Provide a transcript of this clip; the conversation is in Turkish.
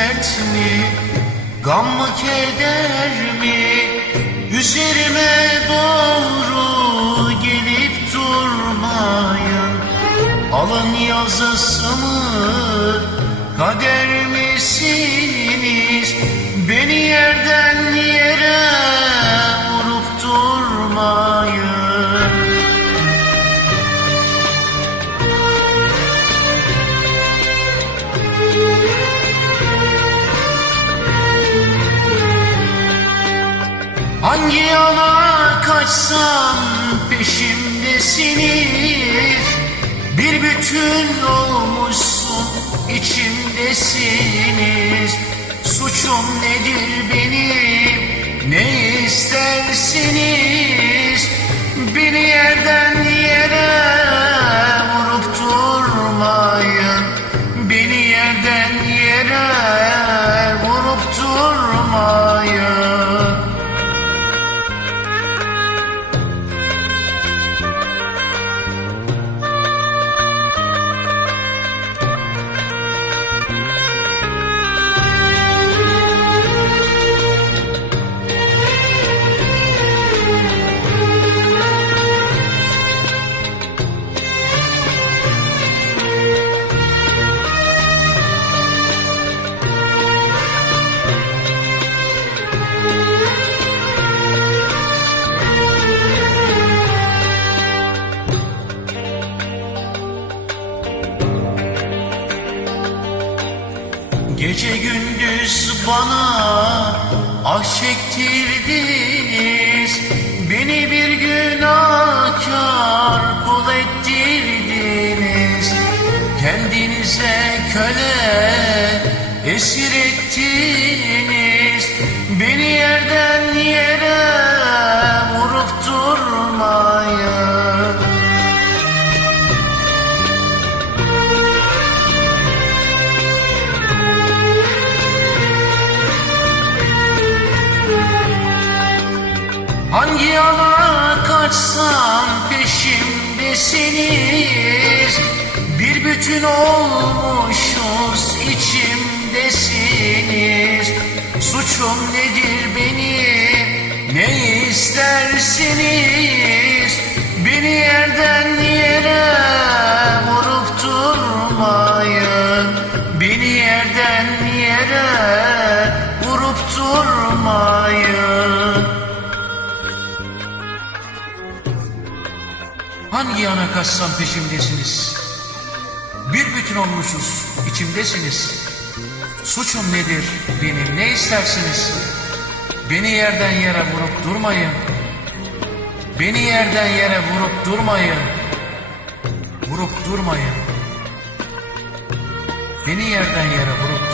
dert mi, gam mı keder mi? Üzerime doğru gelip durmayın Alın yazısı mı, kader misin? Hangi yana kaçsam peşimdesiniz? Bir bütün olmuşsun içimdesiniz. Suçum nedir benim? Ne istersiniz Gece gündüz bana aşk çektirdiniz. Beni bir günahkar kul ettirdiniz. Kendinize köle esir ettiniz. Beni Hangi yana kaçsam peşimdesiniz Bir bütün olmuşuz içimdesiniz Suçum nedir benim ne istersiniz? Beni yerden yere vurup durmayın. Beni yerden yere vurup durmayın Hangi yana kaçsam peşimdesiniz? Bir bütün olmuşuz, içimdesiniz. Suçum nedir, benim ne istersiniz? Beni yerden yere vurup durmayın. Beni yerden yere vurup durmayın. Vurup durmayın. Beni yerden yere vurup